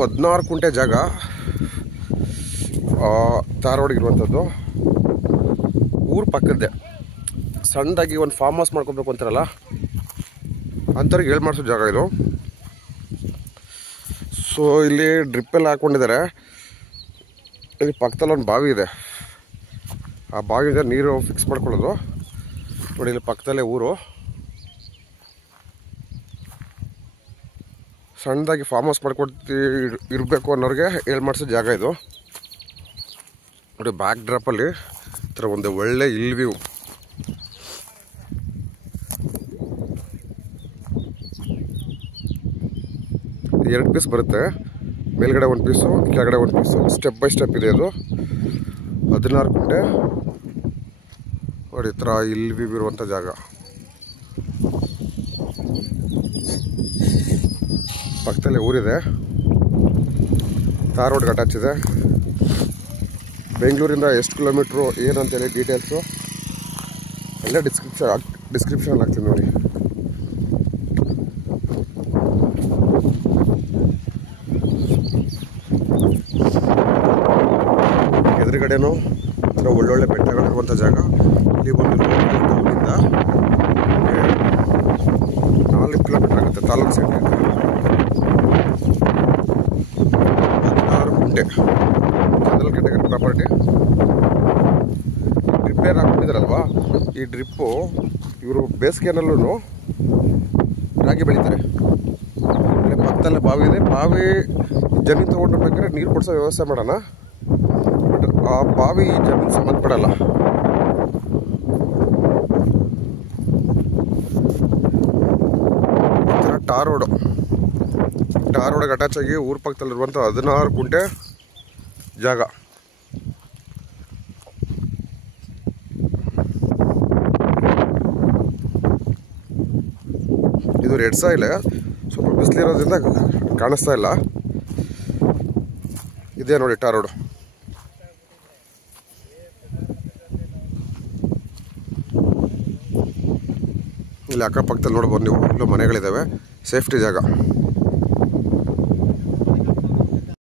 16 ಕುಂಟೆ ಜಾಗ ಧಾರವಾಡಿಗಿರುವಂಥದ್ದು. ಊರು ಪಕ್ಕದ್ದೆ. ಸಣ್ಣದಾಗಿ ಒಂದು ಫಾರ್ಮ್ ಹೌಸ್ ಮಾಡ್ಕೋಬೇಕು ಅಂತಾರಲ್ಲ ಅಂಥವ್ರಿಗೆ ಹೇಳಿ ಮಾಡಿಸೋ ಜಾಗ ಇದು. ಸೊ ಇಲ್ಲಿ ಡ್ರಿಪ್ಪೆಲ್ಲ ಹಾಕ್ಕೊಂಡಿದ್ದಾರೆ. ಇಲ್ಲಿ ಪಕ್ಕದಲ್ಲಿ ಒಂದು ಬಾವಿ ಇದೆ. ಆ ಬಾವಿಗೆ ನೀರು ಫಿಕ್ಸ್ ಮಾಡ್ಕೊಳ್ಳೋದು. ನೋಡಿ ಇಲ್ಲಿ ಪಕ್ಕದಲ್ಲೇ ಊರು. ಸಣ್ಣದಾಗಿ ಫಾರ್ಮ್ ಹೌಸ್ ಇರಬೇಕು ಅನ್ನೋರಿಗೆ ಹೇಳಿ ಮಾಡಿಸೋ ಜಾಗ ಇದು. ನೋಡಿ ಬ್ಯಾಕ್ ಡ್ರಾಪಲ್ಲಿ ಈ ಥರ ಒಂದು ಒಳ್ಳೆ ಹಿಲ್ ವ್ಯೂ. ಎರಡು ಪೀಸ್ ಬರುತ್ತೆ. ಮೇಲ್ಗಡೆ ಒಂದು ಪೀಸು, ಕೆಳಗಡೆ ಒಂದು ಪೀಸು. ಸ್ಟೆಪ್ ಬೈ ಸ್ಟೆಪ್ ಇದೆ ಅದು. 16 ಕುಂಟೆ ನೋಡಿ. ಈ ಥರ ಹಿಲ್ ವ್ಯೂ ಇರುವಂಥ ಜಾಗ. ಪಕ್ಕದಲ್ಲೇ ಊರಿದೆ. ಧಾರವಾಡ ಅಟ್ಯಾಚ್ ಇದೆ. ಬೆಂಗಳೂರಿಂದ ಎಷ್ಟು ಕಿಲೋಮೀಟ್ರು ಏನಂತೇಳಿ ಡೀಟೇಲ್ಸು ಎಲ್ಲ ಡಿಸ್ಕ್ರಿಪ್ಷನ್ ಹಾಕ್ತೀನಿ ನೋಡಿ. ಎದುರುಗಡೆನೂ ಈ ಥರ ಒಳ್ಳೊಳ್ಳೆ ಬೆಟ್ಟಗಳಿರುವಂಥ ಜಾಗ. ಇಲ್ಲಿ ಒಂದು ಟೌನಿಂದ 4 ಕಿಲೋಮೀಟ್ರ್ ಆಗುತ್ತೆ. ತಾಲೂಕು ಸೈಡ್ 16 ಕುಂಟೆ ಜನರಲ್ ಕ್ಯಾಟಗರಿ ಪ್ರಾಪರ್ಟಿ. ಡ್ರಿಪ್ ಏರ್ ಹಾಕ್ಬಿಟ್ಟಿದಾರಲ್ವಾ, ಈ ಡ್ರಿಪ್ಪು ಇವರು ಬೇಸಿಗೆನಲ್ಲೂ ರಾಗಿ ಬೆಳೀತಾರೆ. ಪಕ್ಕದಲ್ಲೇ ಬಾವಿ ಇದೆ. ಬಾವಿ ಜಮೀನು ತೊಗೊಂಡು ಬೇಕಾದ್ರೆ ನೀರು ಕೊಡಿಸೋ ವ್ಯವಸ್ಥೆ ಮಾಡೋಣ. ಬಟ್ ಆ ಬಾವಿ ಜಮೀನು ಸಂಬಂಧಪಡಲ್ಲ. ಈ ಥರ ಟಾರ್ ರೋಡಿಗೆ ಅಟ್ಯಾಚ್ ಆಗಿ ಊರ ಪಕ್ಕದಲ್ಲಿರುವಂಥ 16 ಕುಂಟೆ ಜಾಗ. ಇದು ರೆಡ್ ಸಾಯಿಲ್. ಸ್ವಲ್ಪ ಬಿಸಿಲಿರೋದ್ರಿಂದ ಕಾಣಿಸ್ತಾ ಇಲ್ಲ. ಇದೇ ನೋಡಿ ಟಾರ್ ರೋಡು. ಇಲ್ಲಿ ಅಕ್ಕಪಕ್ಕದಲ್ಲಿ ನೋಡ್ಬೋದು ನೀವು. ಇಲ್ಲೂ ಮನೆಗಳಿದ್ದಾವೆ. ಸೇಫ್ಟಿ ಜಾಗ.